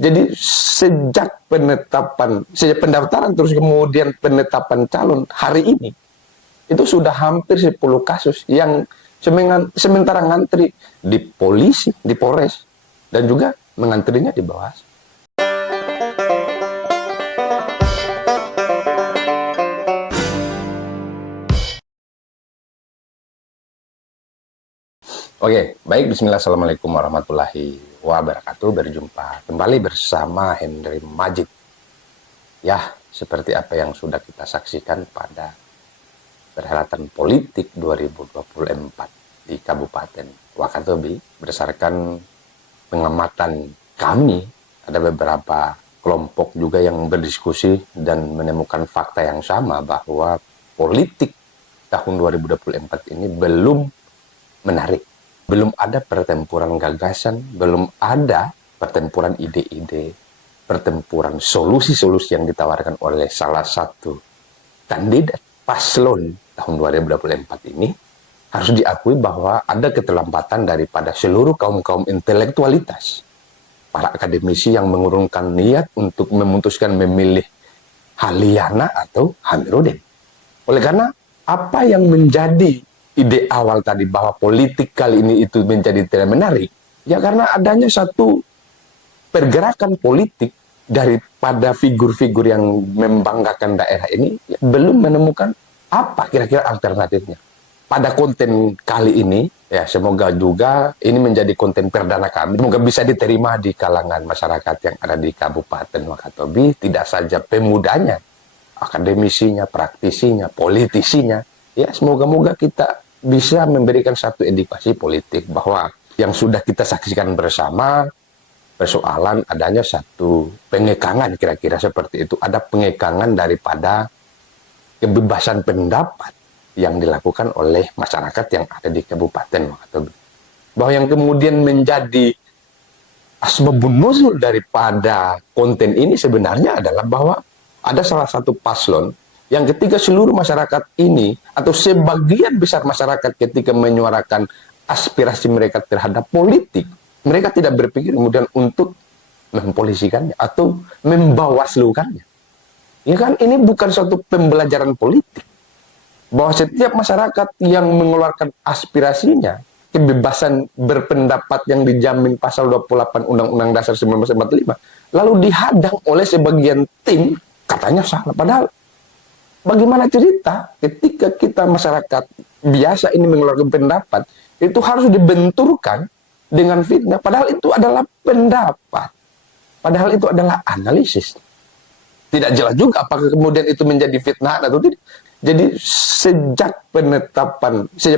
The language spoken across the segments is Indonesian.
Jadi sejak pendaftaran terus kemudian penetapan calon hari ini, itu sudah hampir 10 kasus yang sementara ngantri di polisi, di Polres, dan juga mengantrinya di Bawaslu. Oke, baik, bismillah, assalamualaikum warahmatullahi wabarakatuh. Berjumpa kembali bersama Henry Majid. Ya, seperti apa yang sudah kita saksikan pada perhelatan politik 2024 di Kabupaten Wakatobi, berdasarkan pengamatan kami, ada beberapa kelompok juga yang berdiskusi dan menemukan fakta yang sama bahwa politik tahun 2024 ini belum menarik. Belum ada pertempuran gagasan, belum ada pertempuran ide-ide, pertempuran solusi-solusi yang ditawarkan oleh salah satu kandidat paslon tahun 2024 ini. Harus diakui bahwa ada keterlambatan daripada seluruh kaum-kaum intelektualitas, para akademisi yang mengurungkan niat untuk memutuskan memilih Haliana atau Amiruddin. Oleh karena apa yang menjadi ide awal tadi bahwa politik kali ini itu menjadi tidak menarik, ya karena adanya satu pergerakan politik daripada figur-figur yang membanggakan daerah ini ya, belum menemukan apa kira-kira alternatifnya. Pada konten kali ini, ya semoga juga ini menjadi konten perdana kami, semoga bisa diterima di kalangan masyarakat yang ada di Kabupaten Wakatobi, tidak saja pemudanya, akademisinya, praktisinya, politisinya. Ya, semoga-moga kita bisa memberikan satu edukasi politik bahwa yang sudah kita saksikan bersama, persoalan adanya satu pengekangan kira-kira seperti itu. Ada pengekangan daripada kebebasan pendapat yang dilakukan oleh masyarakat yang ada di Kabupaten Wakatobi. Bahwa yang kemudian menjadi asbabun nuzul daripada konten ini sebenarnya adalah bahwa ada salah satu paslon yang ketika seluruh masyarakat ini atau sebagian besar masyarakat ketika menyuarakan aspirasi mereka terhadap politik, mereka tidak berpikir kemudian untuk mempolisikannya atau membawaslukannya. Ya kan, ini bukan suatu pembelajaran politik. Bahwa setiap masyarakat yang mengeluarkan aspirasinya, kebebasan berpendapat yang dijamin pasal 28 Undang-Undang Dasar 1945, lalu dihadang oleh sebagian tim, katanya salah. Padahal bagaimana cerita ketika kita masyarakat biasa ini mengeluarkan pendapat, itu harus dibenturkan dengan fitnah. Padahal itu adalah pendapat. Padahal itu adalah analisis. Tidak jelas juga apakah kemudian itu menjadi fitnah atau tidak. Jadi sejak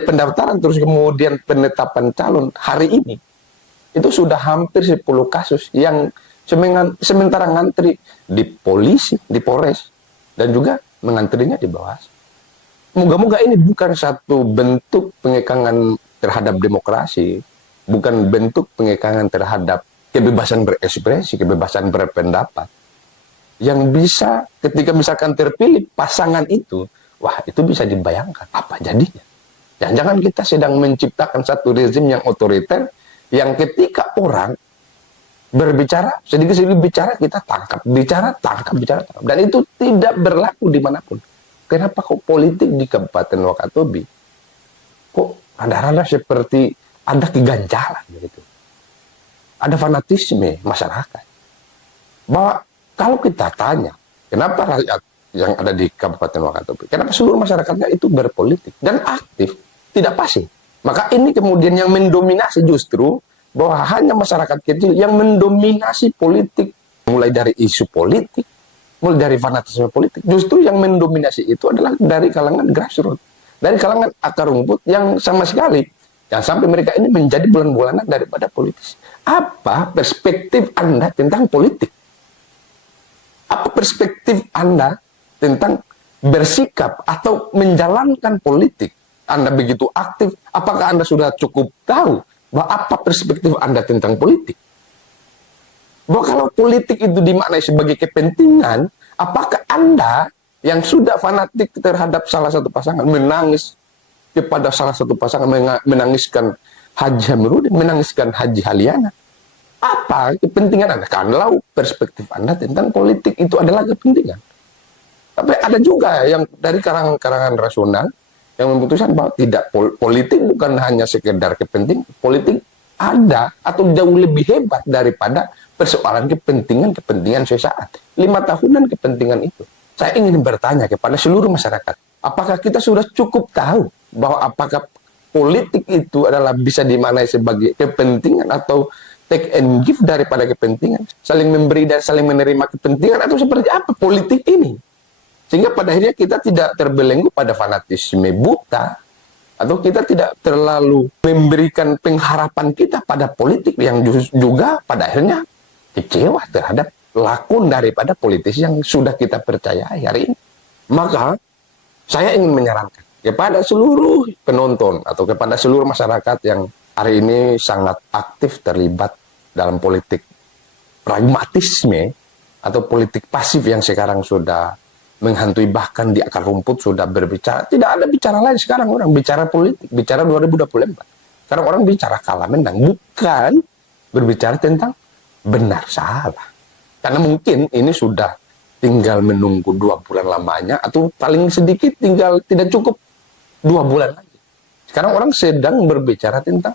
pendaftaran terus kemudian penetapan calon hari ini, itu sudah hampir 10 kasus yang sementara ngantri di polisi, di Polres, dan juga mengantrinya di Bawaslu. Moga-moga ini bukan satu bentuk pengekangan terhadap demokrasi, bukan bentuk pengekangan terhadap kebebasan berekspresi, kebebasan berpendapat, yang bisa ketika misalkan terpilih pasangan itu, wah itu bisa dibayangkan apa jadinya. Jangan-jangan kita sedang menciptakan satu rezim yang otoriter, yang ketika orang berbicara, sedikit-sedikit bicara, kita tangkap. Bicara, tangkap, bicara, tangkap. Dan itu tidak berlaku dimanapun. Kenapa kok politik di Kabupaten Wakatobi kok rada-rada seperti ada keganjalan gitu. Ada fanatisme masyarakat. Bahwa kalau kita tanya, kenapa rakyat yang ada di Kabupaten Wakatobi, kenapa seluruh masyarakatnya itu berpolitik dan aktif, tidak pasif? Maka ini kemudian yang mendominasi justru bahwa hanya masyarakat kecil yang mendominasi politik, mulai dari isu politik, mulai dari fanatisme politik. Justru yang mendominasi itu adalah dari kalangan grassroots, dari kalangan akar rumput yang sama sekali, yang sampai mereka ini menjadi bulan-bulanan daripada politisi. Apa perspektif Anda tentang politik? Apa perspektif Anda tentang bersikap atau menjalankan politik? Anda begitu aktif, apakah Anda sudah cukup tahu bahwa apa perspektif Anda tentang politik? Bahwa kalau politik itu dimaknai sebagai kepentingan, apakah Anda yang sudah fanatik terhadap salah satu pasangan, menangis kepada salah satu pasangan, menangiskan Haji Amiruddin, menangiskan Haji Haliana, Apa kepentingan Anda? Kalau perspektif Anda tentang politik itu adalah kepentingan. Tapi ada juga yang dari kalangan-kalangan rasional yang memutuskan bahwa tidak, politik bukan hanya sekedar kepentingan, politik ada atau jauh lebih hebat daripada persoalan kepentingan sesaat. 5 tahunan kepentingan itu. Saya ingin bertanya kepada seluruh masyarakat, apakah kita sudah cukup tahu bahwa apakah politik itu adalah bisa dimaknai sebagai kepentingan atau take and give daripada kepentingan, saling memberi dan saling menerima kepentingan, atau seperti apa politik ini? Sehingga pada akhirnya kita tidak terbelenggu pada fanatisme buta, atau kita tidak terlalu memberikan pengharapan kita pada politik yang juga pada akhirnya kecewa terhadap lakon daripada politisi yang sudah kita percayai hari ini. Maka saya ingin menyarankan kepada seluruh penonton atau kepada seluruh masyarakat yang hari ini sangat aktif terlibat dalam politik pragmatisme atau politik pasif yang sekarang sudah menghantui, bahkan di akar rumput sudah berbicara. Tidak ada bicara lain sekarang, orang bicara politik, bicara 2024. Sekarang orang bicara kalah menang, bukan berbicara tentang benar salah. Karena mungkin ini sudah tinggal menunggu 2 bulan lamanya, atau paling sedikit tinggal tidak cukup 2 bulan lagi. Sekarang orang sedang berbicara tentang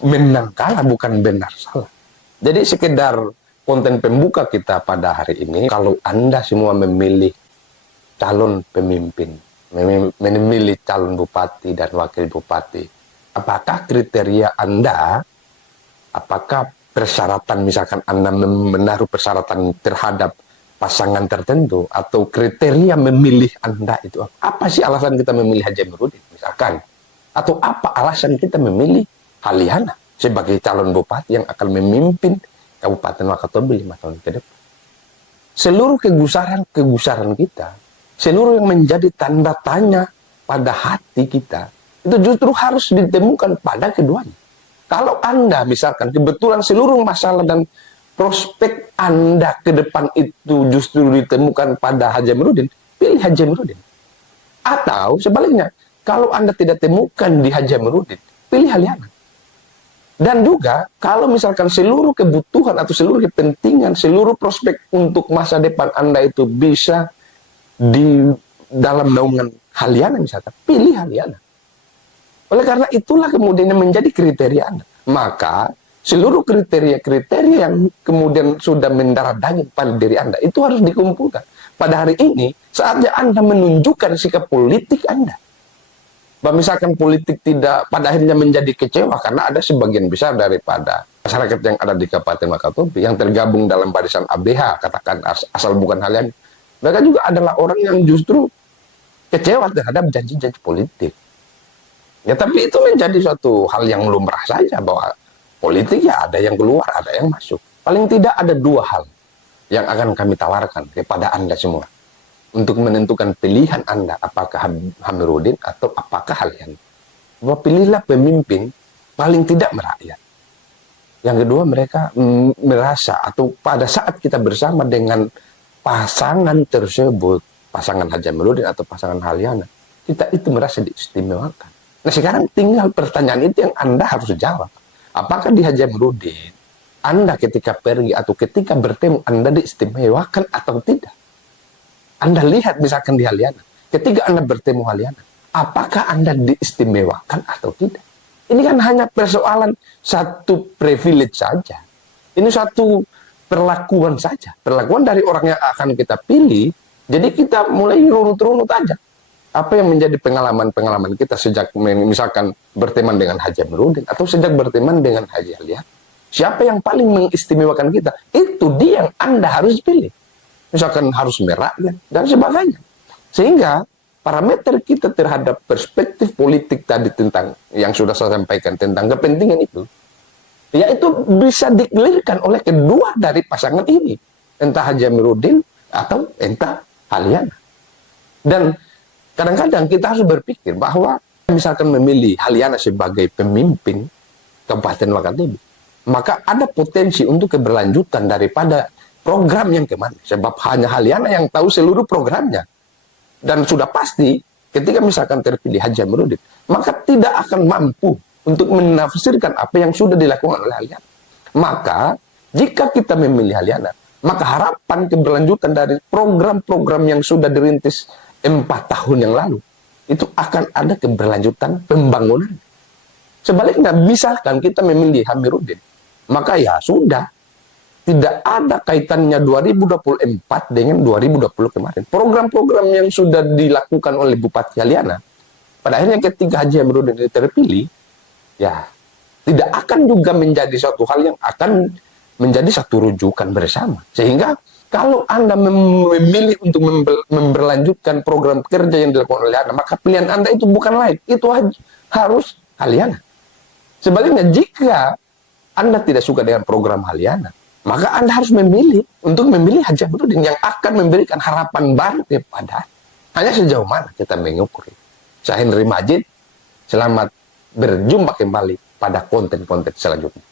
menang kalah, bukan benar salah. Jadi sekedar konten pembuka kita pada hari ini, kalau Anda semua memilih calon pemimpin, memilih calon bupati dan wakil bupati, apakah kriteria Anda, apakah persyaratan, misalkan Anda menaruh persyaratan terhadap pasangan tertentu, atau kriteria memilih Anda itu apa sih alasan kita memilih Haji Amiruddin misalkan, atau apa alasan kita memilih Haliana sebagai calon bupati yang akan memimpin Kabupaten Wakatobi 5 tahun ke depan. Seluruh kegusaran kita, seluruh yang menjadi tanda tanya pada hati kita, itu justru harus ditemukan pada keduanya. Kalau Anda misalkan kebetulan seluruh masalah dan prospek Anda ke depan itu justru ditemukan pada Haji Amiruddin, pilih Haji Amiruddin. Atau sebaliknya, kalau Anda tidak temukan di Haji Amiruddin, pilih Haliana. Dan juga kalau misalkan seluruh kebutuhan atau seluruh kepentingan, seluruh prospek untuk masa depan Anda itu bisa di dalam naungan Haliana misalkan, pilih Haliana. Oleh karena itulah kemudian menjadi kriteria Anda. Maka seluruh kriteria-kriteria yang kemudian sudah mendarah daging pada diri Anda itu harus dikumpulkan. Pada hari ini saatnya Anda menunjukkan sikap politik Anda. Bahwa misalkan politik tidak pada akhirnya menjadi kecewa karena ada sebagian besar daripada masyarakat yang ada di Kabupaten Wakatobi yang tergabung dalam barisan ABH, katakan asal bukan Haliana. Mereka juga adalah orang yang justru kecewa terhadap janji-janji politik. Ya, tapi itu menjadi suatu hal yang lumrah saja bahwa politik ya ada yang keluar, ada yang masuk. Paling tidak ada 2 hal yang akan kami tawarkan kepada Anda semua untuk menentukan pilihan Anda, apakah Amiruddin atau apakah Haliana. Bahwa pilihlah pemimpin paling tidak merakyat. Yang kedua, mereka merasa atau pada saat kita bersama dengan pasangan tersebut, pasangan Haji Amiruddin atau pasangan Haliana, kita itu merasa diistimewakan. Nah sekarang tinggal pertanyaan itu yang Anda harus jawab. Apakah di Haji Amiruddin Anda ketika pergi atau ketika bertemu Anda diistimewakan atau tidak? Anda lihat misalkan di Haliana, ketika Anda bertemu Haliana, apakah Anda diistimewakan atau tidak? Ini kan hanya persoalan satu privilege saja. Ini satu perlakuan saja. Perlakuan dari orang yang akan kita pilih, jadi kita mulai runut-runut aja. Apa yang menjadi pengalaman-pengalaman kita sejak misalkan berteman dengan Haji Amiruddin atau sejak berteman dengan Haji Haliana. Siapa yang paling mengistimewakan kita? Itu dia yang Anda harus pilih. Misalkan harus merakyat dan sebagainya. Sehingga parameter kita terhadap perspektif politik tadi tentang yang sudah saya sampaikan tentang kepentingan itu, ya itu bisa dikelirkan oleh kedua dari pasangan ini, entah Haji Amiruddin atau entah Haliana. Dan kadang-kadang kita harus berpikir bahwa misalkan memilih Haliana sebagai pemimpin Kabupaten Wakatobi, maka ada potensi untuk keberlanjutan daripada program yang kemana. Sebab hanya Haliana yang tahu seluruh programnya. Dan sudah pasti ketika misalkan terpilih Haji Amiruddin, maka tidak akan mampu untuk menafsirkan apa yang sudah dilakukan oleh Haliana. Maka jika kita memilih Haliana, maka harapan keberlanjutan dari program-program yang sudah dirintis 4 tahun yang lalu, itu akan ada keberlanjutan pembangunan. Sebaliknya, misalkan kita memilih Amiruddin, maka ya sudah, tidak ada kaitannya 2024 dengan 2020 kemarin. Program-program yang sudah dilakukan oleh Bupati Haliana, pada akhirnya ketika Haji Amiruddin terpilih, ya tidak akan juga menjadi suatu hal yang akan menjadi satu rujukan bersama. Sehingga kalau Anda memilih untuk memberlanjutkan program kerja yang dilakukan oleh Anda, maka pilihan Anda itu bukan lain, itu harus Haliana. Sebaliknya, jika Anda tidak suka dengan program Haliana, maka Anda harus memilih untuk memilih Haji Amiruddin yang akan memberikan harapan baru kepada hanya sejauh mana kita mengukur. Saya Henry Majid, selamat berjumpa kembali pada konten-konten selanjutnya.